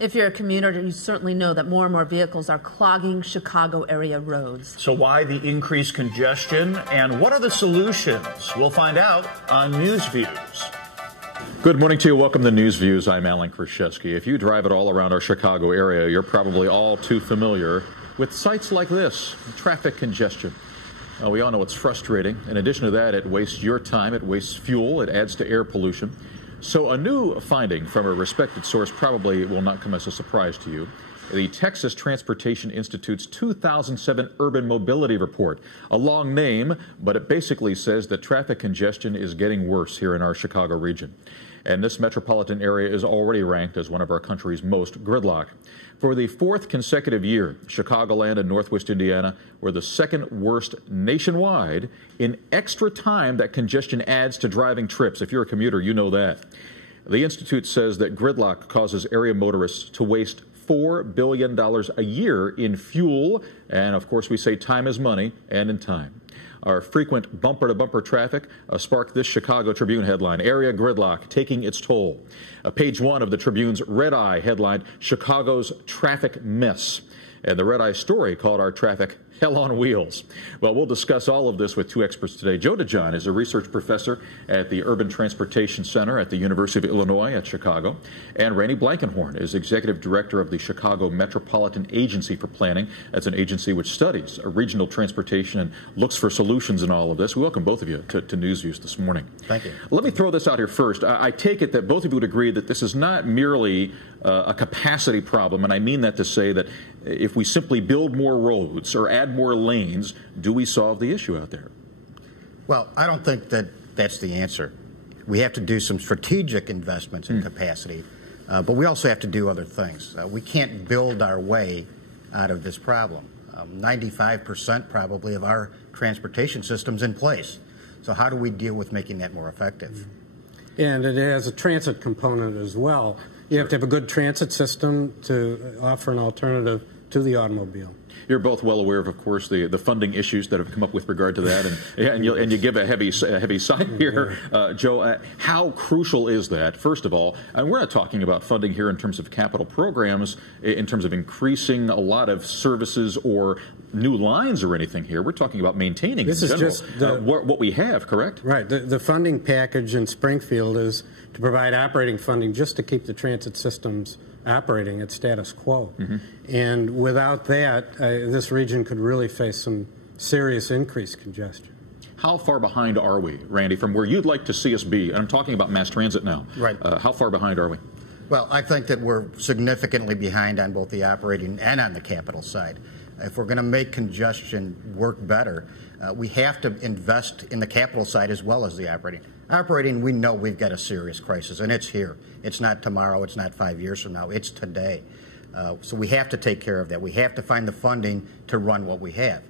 If you're a commuter, you certainly know that more and more vehicles are clogging Chicago area roads. So why the increased congestion, and what are the solutions? We'll find out on News Views. Good morning to you. Welcome to News Views. I'm Alan Krashesky. If you drive at all around our Chicago area, you're probably all too familiar with sights like this, traffic congestion. We all know it's frustrating. In addition to that, it wastes your time, it wastes fuel, it adds to air pollution. So a new finding from a respected source probably will not come as a surprise to you. The Texas Transportation Institute's 2007 Urban Mobility Report. A long name, but it basically says that traffic congestion is getting worse here in our Chicago region. And this metropolitan area is already ranked as one of our country's most gridlocked. For the fourth consecutive year, Chicagoland and Northwest Indiana were the second worst nationwide in extra time that congestion adds to driving trips. If you're a commuter, you know that. The Institute says that gridlock causes area motorists to waste $4 billion a year in fuel, and of course we say time is money, and in time. Our frequent bumper-to-bumper traffic sparked this Chicago Tribune headline, Area Gridlock Taking Its Toll. Page 1 of the Tribune's Red Eye headlined, Chicago's Traffic Mess. And the Red Eye story called our traffic Hell on Wheels. Well, we'll discuss all of this with two experts today. Joe DiJohn is a research professor at the Urban Transportation Center at the University of Illinois at Chicago. And Randy Blankenhorn is executive director of the Chicago Metropolitan Agency for Planning. That's an agency which studies regional transportation and looks for solutions in all of this. We welcome both of you to News Views this morning. Thank you. Let me throw this out here first. I take it that both of you would agree that this is not merely a capacity problem, and I mean that to say that if we simply build more roads or add more lanes, do we solve the issue out there? Well, I don't think that that's the answer. We have to do some strategic investments in capacity, but we also have to do other things. We can't build our way out of this problem. 95% probably of our transportation system's in place. So how do we deal with making that more effective? And it has a transit component as well. You have to have a good transit system to offer an alternative to the automobile. You're both well aware of course, the funding issues that have come up with regard to that, and you give a heavy sigh here, Joe. How crucial is that? First of all, and we're not talking about funding here in terms of capital programs, in terms of increasing a lot of services or new lines or anything here. We're talking about maintaining this in general, is just what we have, correct? Right. The funding package in Springfield is to provide operating funding just to keep the transit systems operating at status quo. And without that, this region could really face some serious increased congestion. How far behind are we, Randy, from where you'd like to see us be? And I'm talking about mass transit now. Right. How far behind are we? Well, I think that we're significantly behind on both the operating and on the capital side. If we're going to make congestion work better, we have to invest in the capital side as well as the operating. Operating, we know we've got a serious crisis, and it's here. It's not tomorrow. It's not 5 years from now. It's today. So we have to take care of that. We have to find the funding to run what we have.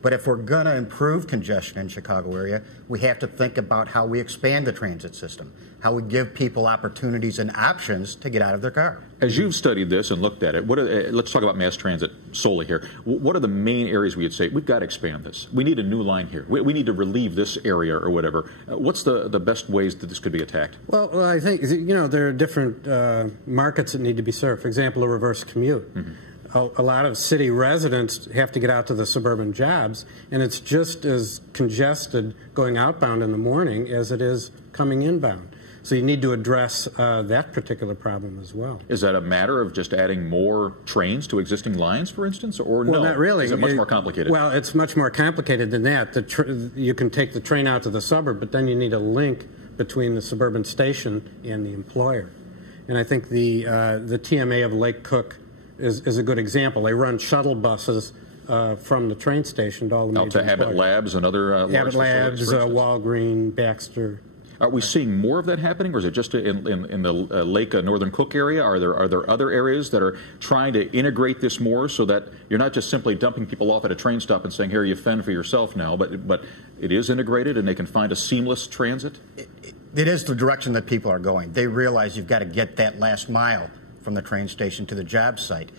But if we're going to improve congestion in the Chicago area, we have to think about how we expand the transit system, how we give people opportunities and options to get out of their car. As you've studied this and looked at it, let's talk about mass transit solely here. What are the main areas we would say, we've got to expand this? We need a new line here. We need to relieve this area or whatever. What's the best ways that this could be attacked? Well, I think, there are different markets that need to be served. For example, a reverse commute. A lot of city residents have to get out to the suburban jobs, and it's just as congested going outbound in the morning as it is coming inbound. So you need to address that particular problem as well. Is that a matter of just adding more trains to existing lines, for instance, or no? Well, not really. Is it much more complicated? Well, it's much more complicated than that. You can take the train out to the suburb, but then you need a link between the suburban station and the employer. And I think the TMA of Lake Cook is a good example. They run shuttle buses from the train station to all the major out to Abbott Labs and other Abbott Labs, Walgreen, Baxter. Are we seeing more of that happening, or is it just in the Lake Northern Cook area? Are there other areas that are trying to integrate this more so that you're not just simply dumping people off at a train stop and saying, here, you fend for yourself now, but it is integrated and they can find a seamless transit? It is the direction that people are going. They realize you've got to get that last mile from the train station to the job site.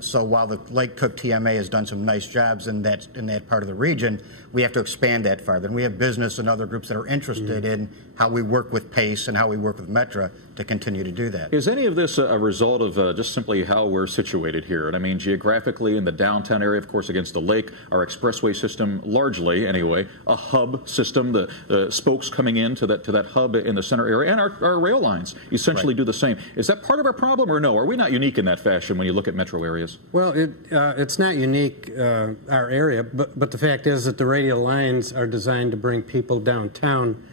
So while the Lake Cook TMA has done some nice jobs in that part of the region, we have to expand that farther. And we have business and other groups that are interested in how we work with PACE and how we work with Metra to continue to do that. Is any of this a result of just simply how we're situated here? And I mean, geographically in the downtown area, of course, against the lake, our expressway system, largely anyway, a hub system, the spokes coming into that hub in the center area, and our rail lines essentially do the same. Is that part of our problem or no? Are we not unique in that fashion when you look at metro areas? Well, it's not unique, our area, but the fact is that the radial lines are designed to bring people downtown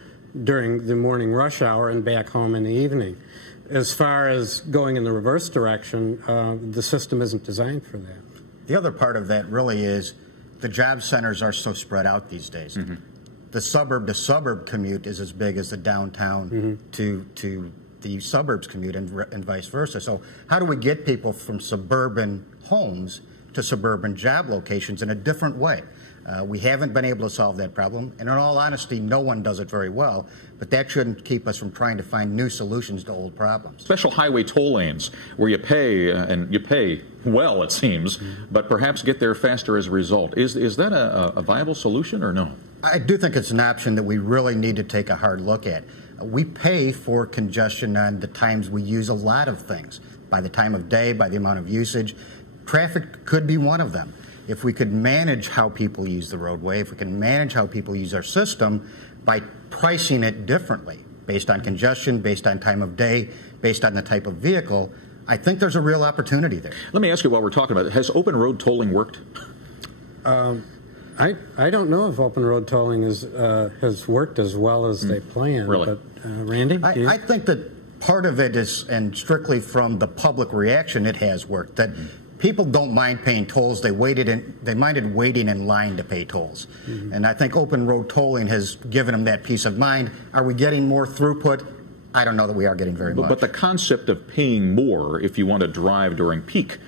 during the morning rush hour and back home in the evening. As far as going in the reverse direction, the system isn't designed for that. The other part of that really is the job centers are so spread out these days. Mm-hmm. The suburb-to-suburb commute is as big as the downtown to the suburbs commute and vice versa. So how do we get people from suburban homes to suburban job locations in a different way? We haven't been able to solve that problem, and in all honesty, no one does it very well, but that shouldn't keep us from trying to find new solutions to old problems. Special highway toll lanes where you pay, and you pay well, it seems, but perhaps get there faster as a result. Is that a viable solution or no? I do think it's an option that we really need to take a hard look at. We pay for congestion on the times we use a lot of things, by the time of day, by the amount of usage. Traffic could be one of them. If we could manage how people use the roadway, if we can manage how people use our system by pricing it differently, based on congestion, based on time of day, based on the type of vehicle, I think there's a real opportunity there. Let me ask you while we're talking about it, has open road tolling worked? I don't know if open road tolling has worked as well as they planned. Really? But, Randy? I think that part of it is, and strictly from the public reaction, it has worked. That people don't mind paying tolls. They minded waiting in line to pay tolls. And I think open road tolling has given them that peace of mind. Are we getting more throughput? I don't know that we are getting very much. But the concept of paying more if you want to drive during peak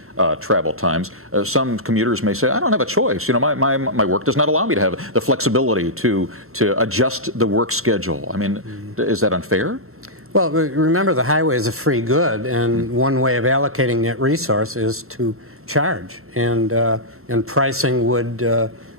travel times, some commuters may say, I don't have a choice. You know, my work does not allow me to have the flexibility to adjust the work schedule. I mean, is that unfair? Well, remember the highway is a free good, and one way of allocating that resource is to charge, and pricing would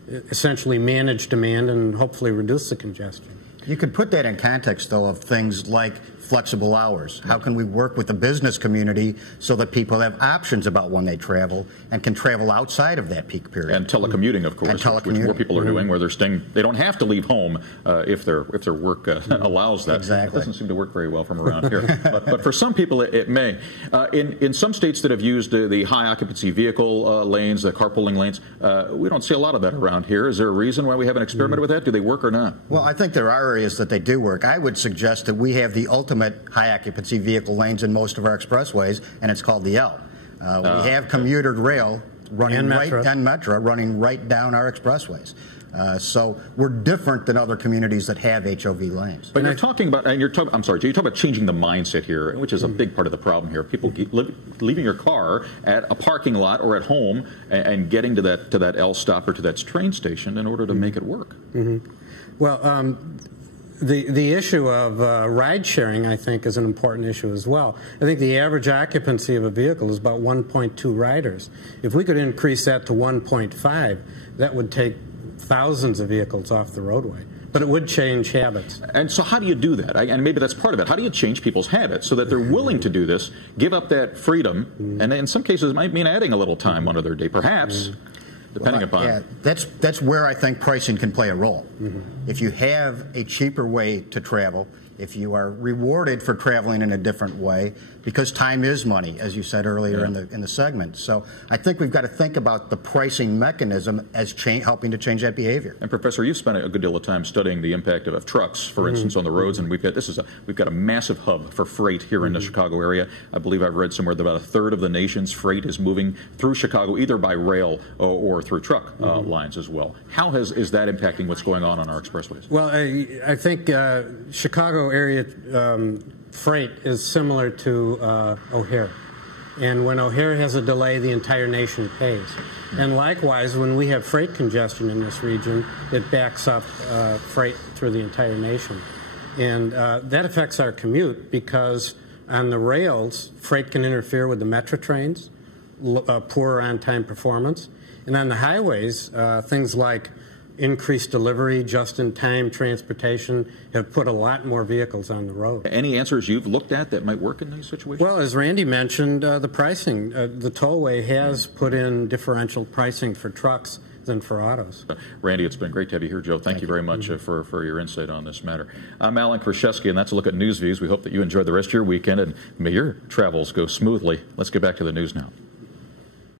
essentially manage demand and hopefully reduce the congestion. You could put that in context, though, of things like flexible hours. How can we work with the business community so that people have options about when they travel and can travel outside of that peak period? And telecommuting, of course, which more people are doing, where they're staying. They don't have to leave home if their work allows that. Exactly. It doesn't seem to work very well from around here. But for some people, it may. In some states that have used the high occupancy vehicle lanes, the carpooling lanes, we don't see a lot of that around here. Is there a reason why we haven't experimented with that? Do they work or not? Well, I think there are areas that they do work. I would suggest that we have the ultimate high occupancy vehicle lanes in most of our expressways, and it's called the L. We have commuter rail running and Metra running right down our expressways. So we're different than other communities that have HOV lanes. But you're talking about, I'm sorry, you're talking about changing the mindset here, which is a big part of the problem here. People leaving your car at a parking lot or at home and getting to that L stop or to that train station in order to make it work. Well, the issue of ride sharing, I think, is an important issue as well. I think the average occupancy of a vehicle is about 1.2 riders. If we could increase that to 1.5, that would take thousands of vehicles off the roadway. But it would change habits. And so how do you do that? And maybe that's part of it. How do you change people's habits so that they're willing to do this, give up that freedom, and in some cases it might mean adding a little time onto their day, perhaps. Depending upon. Yeah, that's where I think pricing can play a role. If you have a cheaper way to travel, if you are rewarded for traveling in a different way, because time is money, as you said earlier in the segment. So I think we've got to think about the pricing mechanism as helping to change that behavior. And Professor, you've spent a good deal of time studying the impact of trucks, for instance, on the roads, and we've got a massive hub for freight here in the Chicago area. I believe I've read somewhere that about a third of the nation's freight is moving through Chicago, either by rail or through truck lines as well. How is that impacting what's going on our expressways? Well, I think Chicago area freight is similar to O'Hare. And when O'Hare has a delay, the entire nation pays. And likewise, when we have freight congestion in this region, it backs up freight through the entire nation. And that affects our commute because on the rails, freight can interfere with the Metra trains, poor on-time performance. And on the highways, things like increased delivery, just-in-time transportation have put a lot more vehicles on the road. Any answers you've looked at that might work in these situations? Well, as Randy mentioned, the pricing. The tollway has put in differential pricing for trucks than for autos. Randy, it's been great to have you here. Joe, thank you very much for your insight on this matter. I'm Alan Krashesky, and that's a look at News Views. We hope that you enjoy the rest of your weekend, and may your travels go smoothly. Let's get back to the news now.